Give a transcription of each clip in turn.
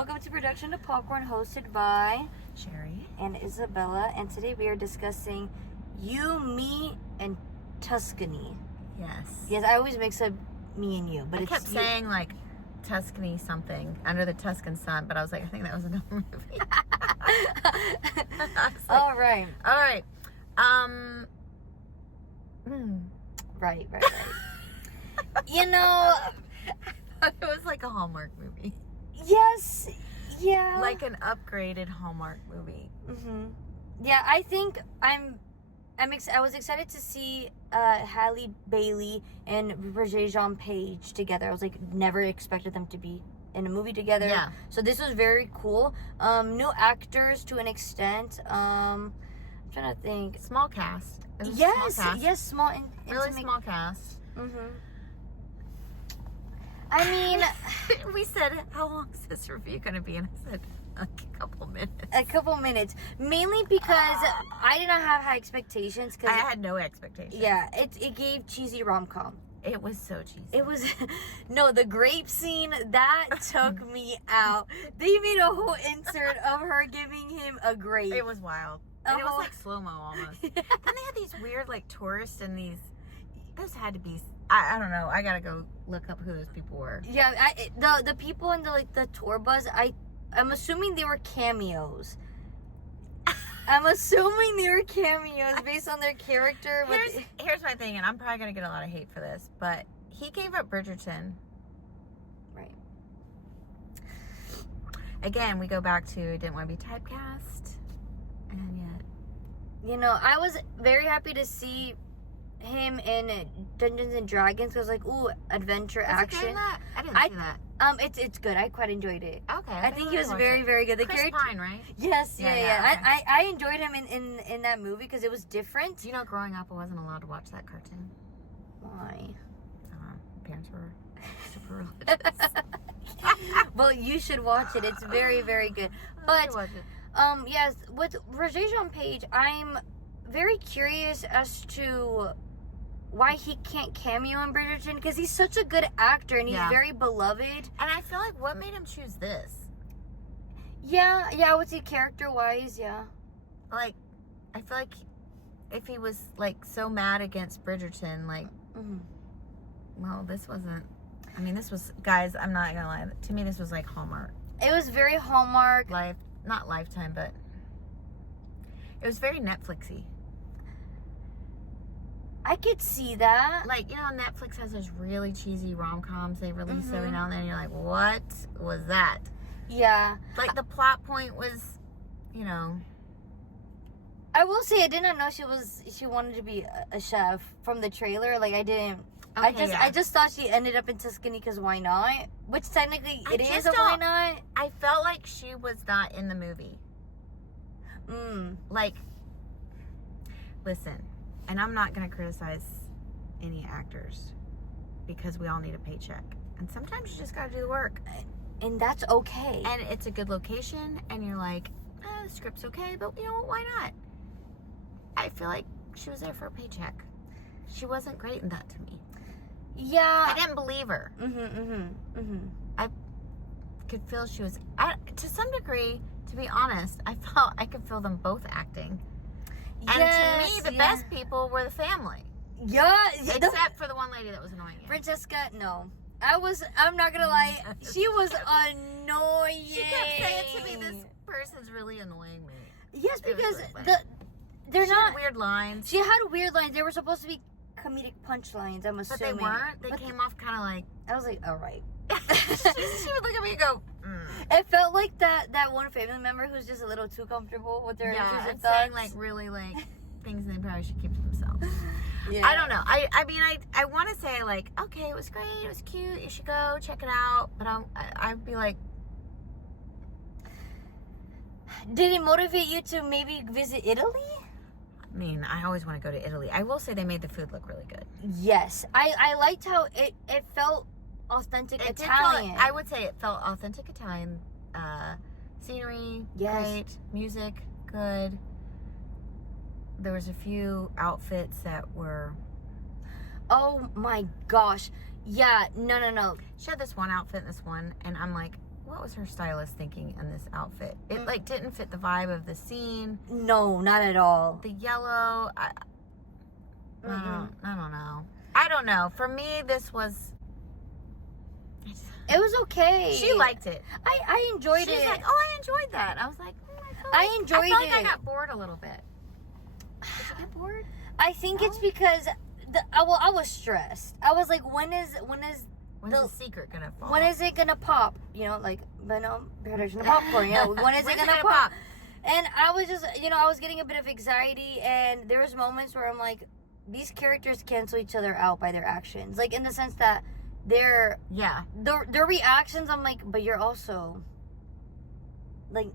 welcome to Production to Popcorn, hosted by Sherry and Isabella. And today we are discussing You, Me, and Tuscany. Yes. Yes, I always mix up me and you, but I it's kept saying like Tuscany something, Under the Tuscan Sun, but I was like, I think that was another movie. All right. All right. Right. You know, It was like a Hallmark movie. yes, yeah. Like an upgraded Hallmark movie. Yeah, I think I was excited to see Halle Bailey and Regé-Jean Page together. I was like, never expected them to be in a movie together. Yeah. So this was very cool. New actors to an extent. I'm trying to think. Small cast. It was a Yes, small cast. yes, small and Really intimate. small cast. I mean, We said, how long is this review going to be? And I said, a couple minutes. a couple minutes. Mainly because I did not have high expectations. I had no expectations. Yeah, it gave cheesy rom-com. It was so cheesy. It was, no, the grape scene, that took me out. They made a whole insert of her giving him a grape. It was wild. And it was like slow-mo almost. Then they had these weird like tourists and those had to be, I don't know. I gotta go look up who those people were. Yeah, the people in the tour bus, I'm assuming they were cameos. I'm assuming they were cameos based on their character. Here's my thing, and I'm probably gonna get a lot of hate for this, but he gave up Bridgerton. Right. Again, we go back to didn't want to be typecast, and yet. You know, I was very happy to see him in Dungeons and Dragons. I was like, ooh, adventure action. I didn't see that. It's good. I quite enjoyed it. Okay. I think he was very, very good. The Chris character, Pine, right? yes, Yeah, yeah. okay. I enjoyed him in that movie because it was different. Do you know, growing up, I wasn't allowed to watch that cartoon. Why? Parents were super religious. Well, you should watch it. It's very, very good. I But should watch it. yes, with Regé-Jean Page, I'm very curious as to why he can't cameo in Bridgerton, because he's such a good actor and he's very beloved. And I feel like what made him choose this? Yeah, I would say character-wise, yeah. Like, I feel like if he was like so mad against Bridgerton, like, well, this wasn't. I mean, this was, guys, I'm not gonna lie. To me, this was like Hallmark. It was very Hallmark. Not Lifetime, but it was very Netflixy. I could see that. Like, you know, Netflix has those really cheesy rom-coms they release every now and then. You're like, what was that? Yeah. Like, the plot point was, you know. I will say I did not know she wanted to be a chef from the trailer. Like, I didn't. Okay, I just thought she ended up in Tuscany because why not? Which technically it is a why not. I felt like she was not in the movie. Like, listen, and I'm not going to criticize any actors because we all need a paycheck. And sometimes you just got to do the work. And that's okay. And it's a good location, and you're like, the script's okay, but you know what, why not? I feel like she was there for a paycheck. She wasn't great in that to me. Yeah. I didn't believe her. I could feel she was, to some degree, to be honest, I felt I could feel them both acting. And to me, the best people were the family. Yeah. Except for the one lady that was annoying you. Francesca, no. I'm not going to lie. She was annoying. She kept saying to me, this person's really annoying me. Yes, because she had weird lines. She had weird lines. They were supposed to be comedic punchlines, I'm assuming. But they weren't. They came off kind of like... I was like, all right. She would look at me and go, It felt like that one family member who's just a little too comfortable with their intrusive thoughts. saying like really like things they probably should keep to themselves. Yeah. I don't know. I mean, I want to say like, okay, it was great, it was cute, you should go check it out. But I'd be like, did it motivate you to maybe visit Italy? I mean, I always want to go to Italy. I will say they made the food look really good. Yes, I liked how it felt authentic Italian. I would say it felt authentic Italian. Scenery, great. Music, good. There was a few outfits that were... Oh my gosh. Yeah, no. She had this one outfit and this one, and I'm like, what was her stylist thinking in this outfit? It like didn't fit the vibe of the scene. No, not at all. The yellow, I don't know. For me, this was. It was okay. She liked it. I enjoyed it. She's like, oh, I enjoyed that. I was like, I enjoyed it. I felt like I got bored a little bit. Did you get bored? I think it's because I was stressed. I was like, when's the secret gonna fall? When is it gonna pop? You know, like Venom, production of popcorn. You know, when is it gonna pop? And I was just, I was getting a bit of anxiety, and there was moments where I'm like, these characters cancel each other out by their actions, like in the sense that their reactions. I'm like, but you're also like,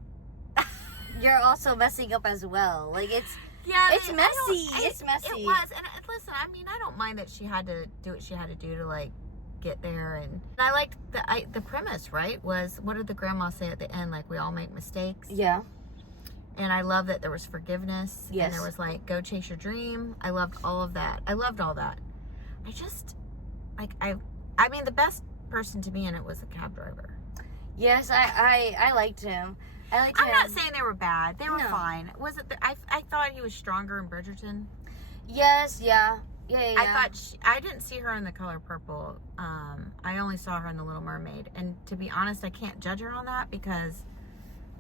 you're also messing up as well. Like it's messy. It's messy. It was, and listen, I mean, I don't mind that she had to do what she had to do to like get there, and I liked the premise. Right? Was what did the grandma say at the end? Like, we all make mistakes. Yeah. And I love that there was forgiveness. Yes. And there was like, go chase your dream. I loved all of that. I loved all that. I just like I mean, the best person to be in it was the cab driver. Yes, I liked him. I'm not saying they were bad. They were fine. Was it? I thought he was stronger in Bridgerton. Yes, yeah. I thought I didn't see her in The Color Purple. I only saw her in The Little Mermaid. And to be honest, I can't judge her on that because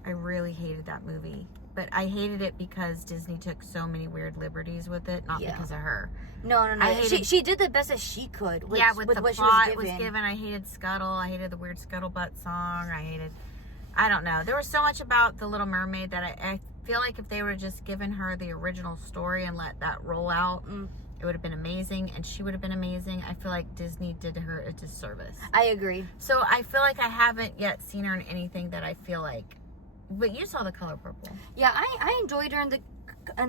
I really hated that movie. But I hated it because Disney took so many weird liberties with it, not because of her. No. She did the best that she could. With the what plot she was given. I hated Scuttle. I hated the weird Scuttlebutt song. I don't know. There was so much about The Little Mermaid that I feel like if they would have just given her the original story and let that roll out, it would have been amazing, and she would have been amazing. I feel like Disney did her a disservice. I agree. So I feel like I haven't yet seen her in anything that I feel like. But you saw The Color Purple. Yeah, I enjoyed her in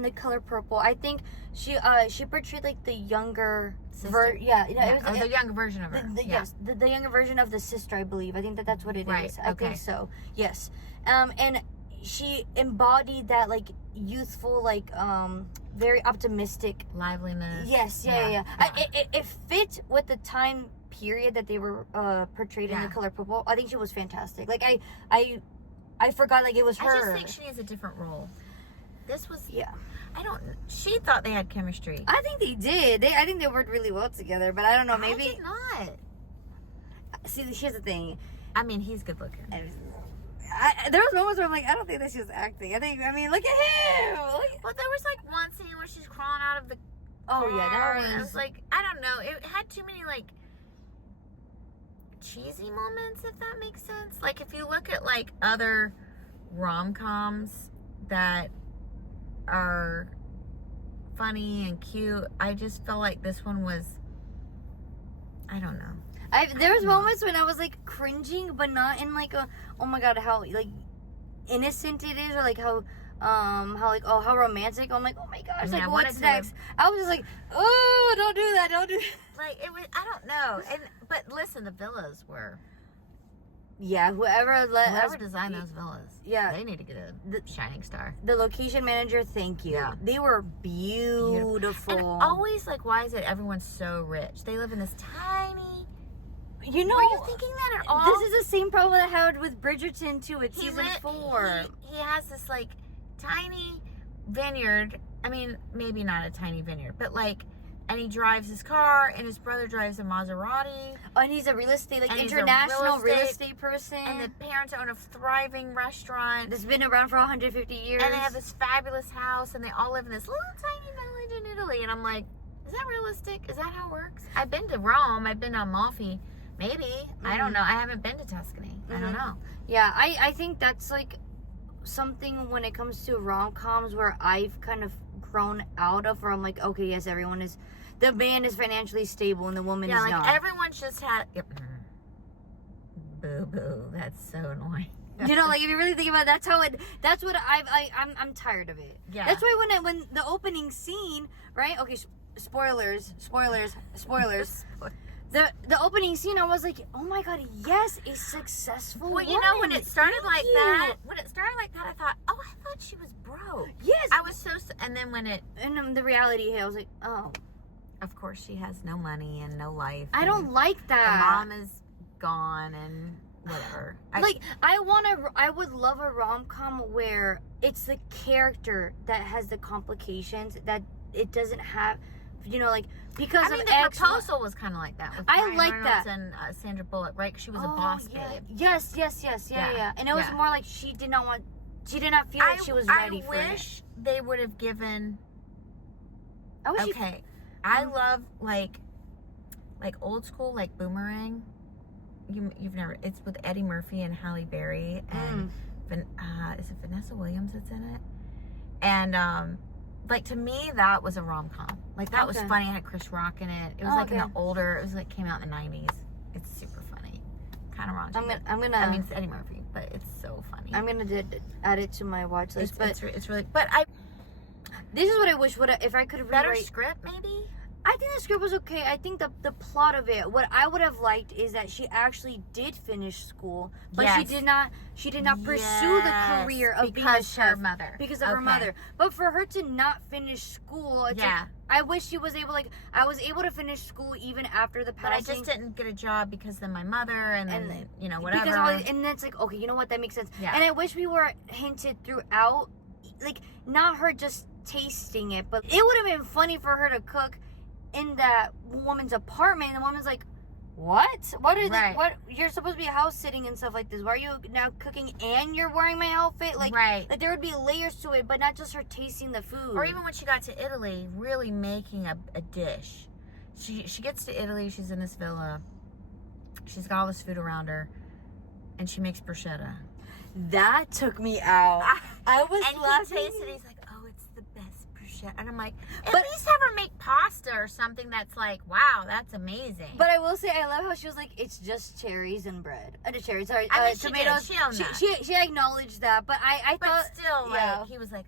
the Color Purple. I think she portrayed like the younger the younger version of her. Yes, the younger version of the sister, I believe. I think that's what it is. I think so. Yes. And she embodied that like youthful, like very optimistic liveliness. Yes, yeah. It fit with the time period that they were portrayed in The Color Purple. I think she was fantastic. Like I forgot like it was her. I just think she needs a different role. This was she thought they had chemistry. I think they did. I think they worked really well together, but I don't know, maybe I did not. See, here's the thing. I mean, he's good looking. There was moments where I'm like, I don't think that she was acting. Look at him. But there was like one scene where she's crawling out of the car. Oh yeah, that was. I was like, I don't know. It had too many like cheesy moments, if that makes sense. Like if you look at like other rom-coms that are funny and cute, I just felt like this one was, I don't know. There was moments when I was like cringing, but not in like a, oh my god, how like innocent it is, or like how romantic. I'm like, oh my gosh, like what's next? I was just like, oh, don't do that. Like it was, I don't know. But listen, the villas were. Yeah, whoever designed those villas. Yeah, they need to get a shining star. The location manager, thank you. Yeah. They were beautiful. And always like, why is it everyone's so rich? They live in this tiny. Are you thinking that at all? This is the same problem I had with Bridgerton too. It's season 4. He has this like tiny vineyard. I mean, maybe not a tiny vineyard, but like. And he drives his car, and his brother drives a Maserati. Oh, and he's a real estate, international real estate person. And the parents own a thriving restaurant. That's been around for 150 years. And they have this fabulous house, and they all live in this little tiny village in Italy. And I'm like, is that realistic? Is that how it works? I've been to Rome. I've been to Amalfi. Maybe. Mm-hmm. I don't know. I haven't been to Tuscany. Mm-hmm. I don't know. Yeah, I think that's like something when it comes to rom-coms where I've kind of grown out of, where I'm like, okay, yes, the man is financially stable and the woman is like not. Everyone's just had. Boo boo. That's so annoying. Like if you really think about it, that's what I'm tired of it. Yeah. That's why when the opening scene, right? Okay, spoilers. The opening scene, I was like, oh my god, yes, a successful woman. When it started like that, I thought, oh, I thought she was broke. Yes. I was so, and then and the reality hit, I was like, oh. Of course, she has no money and no life. I don't like that. Her mom is gone, and whatever. I would love a rom-com where it's the character that has the complications, that it doesn't have, like, because I mean, of the proposal was kind of like that. With I Ryan like Reynolds that. and Sandra Bullock, right? Because she was a boss babe. Yes, yeah. And it was more like she did not feel like she was ready for it. I wish they would have given. Okay. I love like old school, like Boomerang. You've never. It's with Eddie Murphy and Halle Berry and is it Vanessa Williams that's in it? And like, to me, that was a rom-com. Like, that was funny. It had Chris Rock in it. It was like in the older. It was like came out in the 90s. It's super funny. Kind of raunchy. I'm gonna. I mean, it's Eddie Murphy, but it's so funny. I'm gonna add it to my watch list. It's really. But this is what I wish if I could better rewrite. script maybe. I think the script was okay. I think the plot of it, what I would have liked is that she actually did finish school, but she did not pursue the career of being a chef her mother. Because of her mother. But for her to not finish school, it's like, I wish she was able, I was able to finish school even after the passing. But I just didn't get a job because then my mother and then whatever. And then it's like, okay, you know what, that makes sense. Yeah. And I wish we were hinted throughout, like, not her just tasting it, but it would have been funny for her to cook in that woman's apartment, and the woman's like, what what, you're supposed to be house sitting and stuff like this, why are you now cooking and you're wearing my outfit? Like there would be layers to it, but not just her tasting the food. Or even when she got to Italy, really making a dish. She gets to Italy, she's in this villa, she's got all this food around her, and she makes bruschetta. That took me out. I was laughing. He tasted it, he's like, oh, it's the best bruschetta. And I'm like, at least have her make pasta or something that's like, wow, that's amazing. But I will say, I love how she was like, it's just cherries and bread. Cherries, sorry, I mean, tomatoes. She owned that. She acknowledged that, but I but thought still, like, he was like,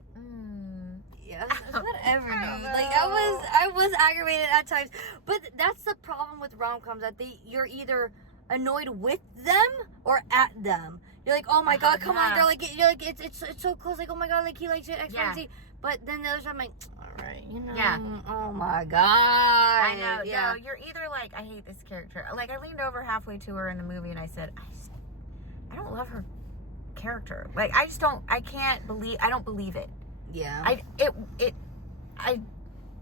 yeah, whatever, dude. Like, I was aggravated at times, but that's the problem with rom-coms, that you're either annoyed with them or at them. You're like, oh my god, come on, girl! Like, you're like, it's so close. Like, oh my god, like, he likes it, X, Y, Z. But then the other time, I'm like, all right, oh my god. I know. Yeah. No, you're either like, I hate this character. Like, I leaned over halfway to her in the movie and I said, I don't love her character. Like, I don't believe it. Yeah. I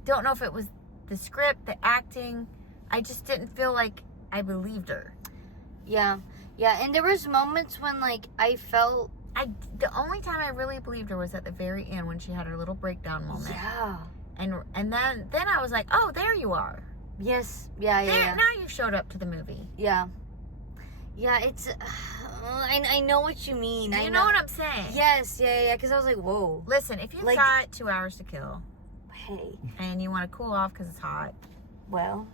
don't know if it was the script, the acting. I just didn't feel like I believed her. Yeah. Yeah, and there was moments when, like, I felt... The only time I really believed her was at the very end when she had her little breakdown moment. Yeah. And then I was like, oh, there you are. Yes. Yeah. Now you've showed up to the movie. Yeah. Yeah, it's... I know what you mean. You know what I'm saying? Yes, yeah, because I was like, whoa. Listen, if you've got 2 hours to kill... Hey. And you want to cool off because it's hot... Well...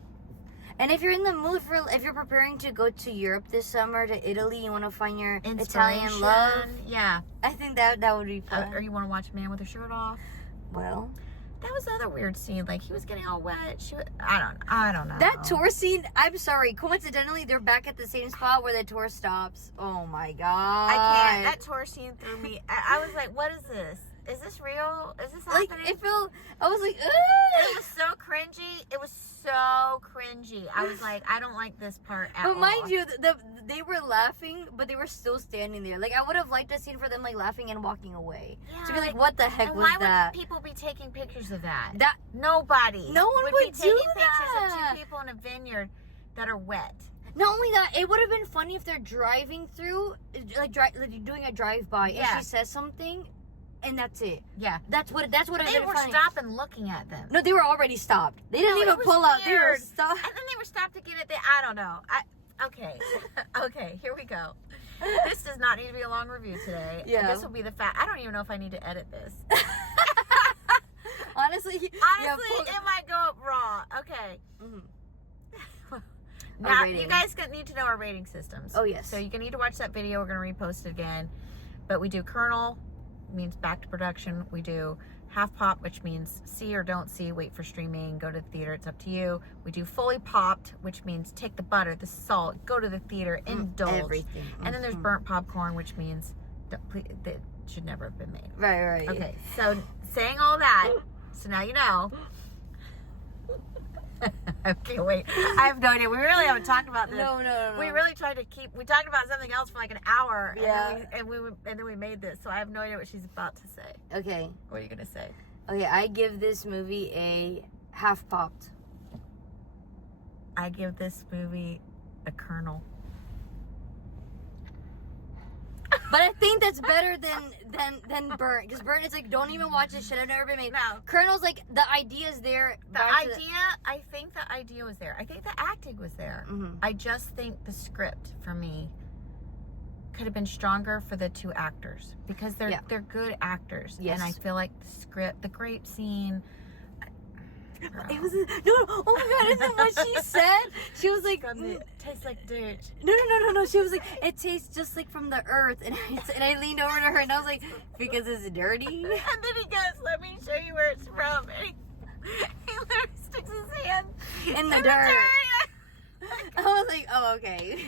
And if you're in the mood if you're preparing to go to Europe this summer, to Italy, you want to find your Italian love. Yeah. I think that would be fun. Or you want to watch a man with a shirt off. Well. That was the other weird scene. Like, he was getting all wet. I don't know. That tour scene, I'm sorry. Coincidentally, they're back at the same spot where the tour stops. Oh my god. I can't. That tour scene threw me. I was like, what is this? Is this real? Is this happening? Like, I was like, ugh. It was so cringy. It was so cringy. I was like, I don't like this part at all. But mind you, they were laughing, but they were still standing there. Like, I would have liked a scene for them, like, laughing and walking away. Yeah, to be like, what the heck was that? Why would people be taking pictures of that? No Nobody. one would be taking do pictures that. of 2 people in a vineyard that are wet. Not only that, it would have been funny if they're driving through, like doing a drive-by, and she says something, and that's it. Yeah. That's what They were stopping looking at them. No, they were already stopped. They didn't even pull out. They were stopped. And then they were stopped to get it. I don't know. Okay. Okay, here we go. This does not need to be a long review today. Yeah. This will be the fact. I don't even know if I need to edit this. Honestly, it might go up raw. Okay. Mm-hmm. Now, you guys need to know our rating systems. Oh, yes. So you're going to need to watch that video. We're going to repost it again. But we do kernel, means back to production. We do half pop, which means see or don't see, wait for streaming, go to the theater, it's up to you. We do fully popped, which means take the butter, the salt, go to the theater, indulge. Everything. And then there's burnt popcorn, which means that should never have been made. Right. Okay, so saying all that, so now you know. Okay, wait. I have no idea. We really haven't talked about this. No. We really tried to we talked about something else for like an hour. Yeah. And then we made this. So I have no idea what she's about to say. Okay. What are you going to say? Okay, I give this movie a half popped. I give this movie a kernel. But I think that's better than Burnt. Because Burnt is like, don't even watch this shit. I've never been made. No. Colonel's like, the idea's there. I think the idea was there. I think the acting was there. Mm-hmm. I just think the script, for me, could have been stronger for the two actors. Because they're good actors. Yes. And I feel like the script, the grape scene... It was oh my god! And then what she said, she was like, It tastes like dirt. No. She was like, it tastes just like from the earth, and I leaned over to her and I was like, because it's dirty. And then he goes, "Let me show you where it's from." And he literally sticks his hand in the dirt. I was like, oh, okay.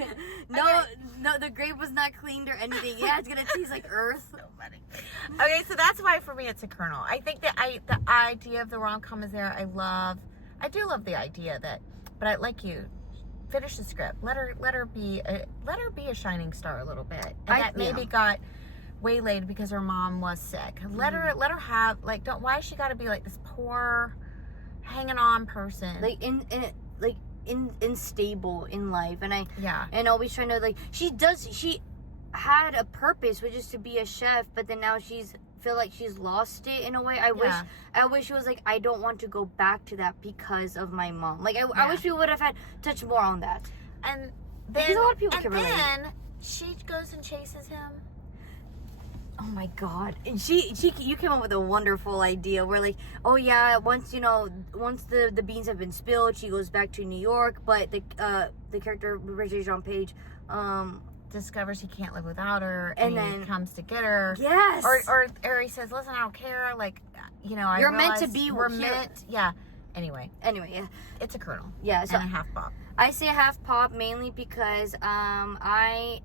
No, the grape was not cleaned or anything. Yeah, it's gonna taste like earth. So funny. Okay, so that's why for me it's a kernel. I think that the idea of the rom-com is there. I do love the idea that, but I like you. Finish the script. Let her be a shining star a little bit, and that maybe got waylaid because her mom was sick. Let her have don't. Why has she got to be like this poor, hanging on person? Unstable in life, and always trying to she had a purpose, which is to be a chef, but then now feel like she's lost it in a way. I wish it was like, I don't want to go back to that because of my mom. I wish we would have had touch more on that. And then, because a lot of people can relate. And then she goes and chases him. Oh my god. And you came up with a wonderful idea where oh yeah, once the beans have been spilled, she goes back to New York, but the character Regé-Jean Page discovers he can't live without her, and then he comes to get her. Yes. Or he says, "Listen, I don't care. You're meant to be. We're meant." Yeah. Anyway, yeah. It's a kernel. Yeah. So and a half pop. I say half pop mainly because I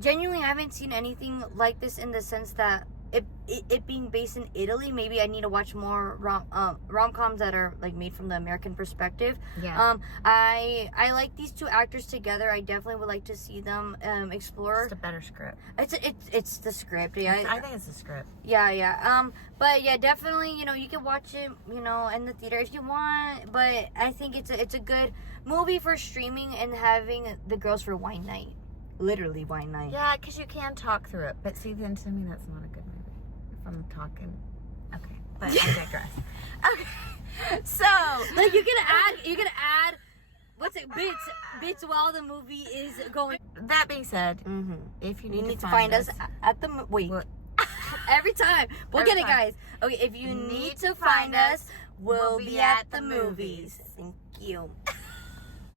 genuinely haven't seen anything like this in the sense that it being based in Italy. Maybe I need to watch more rom-coms that are made from the American perspective. Yeah. I like these two actors together. I definitely would like to see them explore. It's a better script. It's the script. Yeah. I think it's the script. Yeah. But yeah, definitely. You can watch it. In the theater if you want. But I think it's a good movie for streaming and having the girls for wine night. Literally wine night. Yeah, because you can talk through it. But see, then to me, that's not a good movie. If I'm talking. Okay. But I digress. Okay. So. You can add what's it, bits while the movie is going. That being said, if you need to find us at the. Wait. Every time. We'll get it, guys. Okay, if you need to find us, we'll be at the movies. Thank you.